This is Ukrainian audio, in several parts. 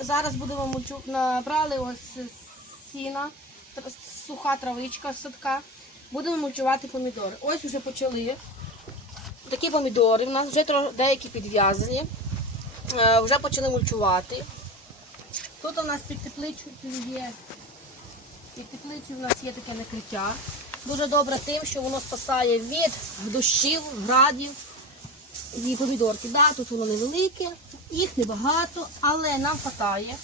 Зараз будемо мульчу... набрали ось сіна, суха травичка садка. Будемо мульчувати помідори. Ось вже почали. Такі помідори в нас вже деякі підв'язані. Е, Вже почали мульчувати. Тут у нас під теплицею є під теплицею у нас є таке накриття. Дуже добре тим, що воно спасає від дощів, градів і помідорки. Да, тут воно невелике, їх небагато, але нам хватає.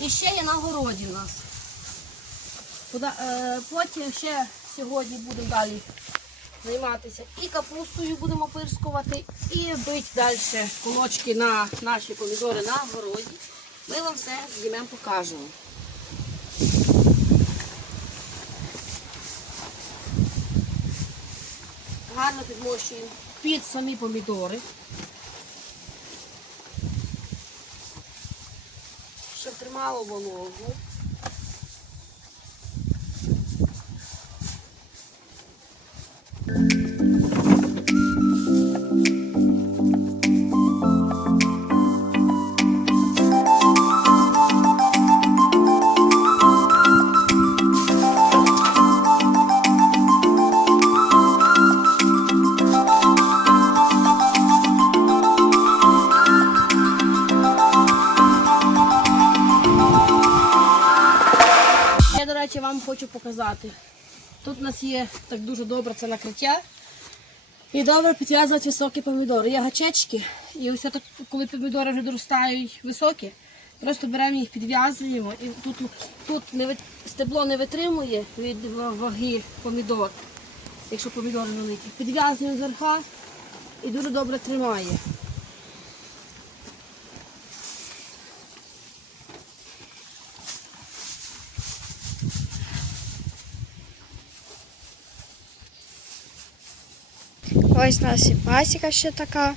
І ще є на городі у нас. Е, Потім ще сьогодні будемо далі займатися і капустою будемо пирскувати, і бити далі кулочки на наші помідори на городі. Ми вам все знімемо покажемо. Гарно підмощуємо під самі помідори. Щоб тримало вологу. Вам хочу показати. Тут у нас є так дуже добре це накриття. І добре підв'язувати високі помідори. Є гачечки, і ось так, коли помідори вже доростають високі, просто беремо їх, підв'язуємо. І тут, тут не, стебло не витримує від ваги помідор, якщо помідори великі. Підв'язуємо зверха і дуже добре тримає. Ось у нас і пасіка ще така.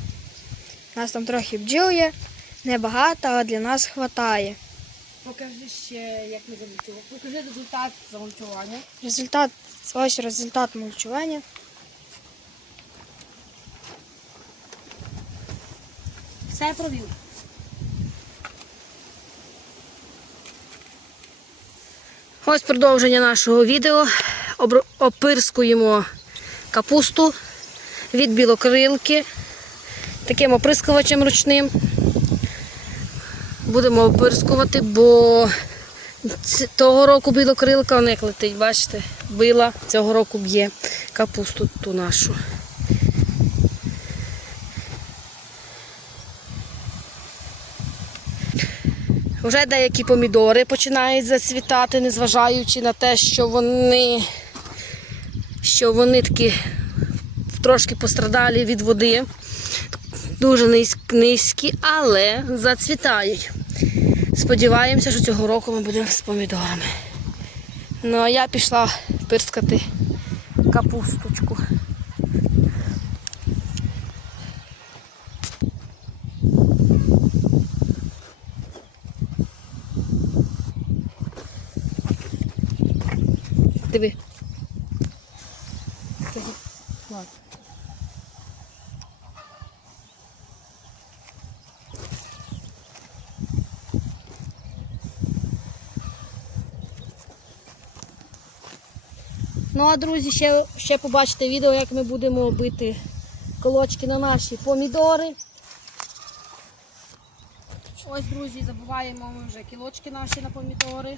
У нас там трохи бджіл є. Небагато, але для нас вистачає. Покажи ще, як ми замультували. Покажи результат замультування. Результат, ось результат мульчування. Все провів. Ось продовження нашого відео. Обр- Опирскуємо капусту від білокрилки таким оприскувачем ручним. Будемо опирскувати, бо того року білокрилка вона як летить, бачите, била, цього року б'є капусту ту нашу. Вже деякі помідори починають зацвітати, незважаючи на те, що вони, що вони такі трошки пострадалі від води, дуже низь- низькі, але зацвітають. Сподіваємося, що цього року ми будемо з помідорами. Ну а я пішла пирскати капусточку. Диви. Ну а друзі, ще, ще побачите відео, як ми будемо бити колочки на наші помідори. Ось, друзі, забуваємо ми вже кілочки наші на помідори.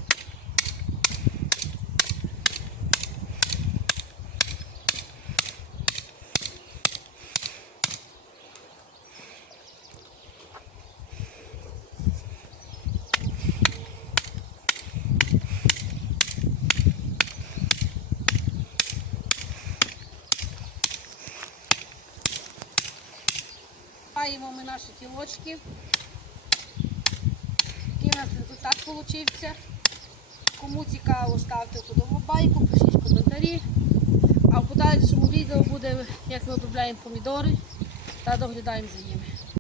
Маємо ми наші кілочки. Який у нас результат вийшов. Кому цікаво, ставте вподобайку, пишіть коментарі. А в подальшому відео буде, як ми обробляємо помідори та доглядаємо за ними.